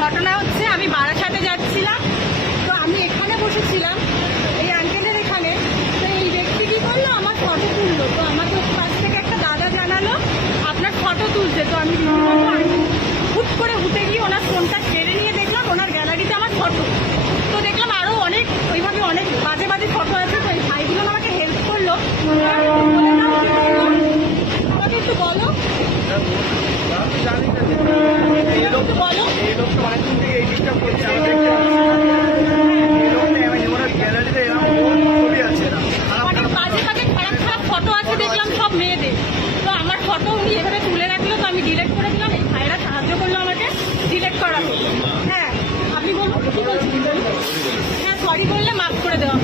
ঘটনা হচ্ছে আমি বারাসাতে যাচ্ছিলাম, তো আমি এখানে বসেছিলাম এই আঙ্কেলের এখানে। তো এই ব্যক্তি কি করলো, আমার ফটো তুললো। তো আমাদের কাছ থেকে একটা দাদা জানালো আপনার ফটো তুলছে। তো আমি হুট করে উঠে গিয়ে ওনার ফোনটা কেড়ে নিয়ে দেখলাম ওনার গ্যালারিতে আমার ফটো। তো দেখলাম আরও অনেক ওইভাবে অনেক বাজে বাজে ফটো আছে। তো এই ভাইগুলো আমাকে হেল্প করলো। আমাকে একটু বলো, অনেক বাজে বাজে খারাপ খারাপ ফটো আছে দেখলাম সব মেয়েদের। তো আমার ফটো উনি এভাবে তুলে রাখলো, তো আমি ডিলেট করে দিলাম। এই ভাইরা সাহায্য করলো আমাকে ডিলেট করা হলো। হ্যাঁ আপনি বলুন কি বলছেন? হ্যাঁ সরি বললে মাফ করে দেওয়া।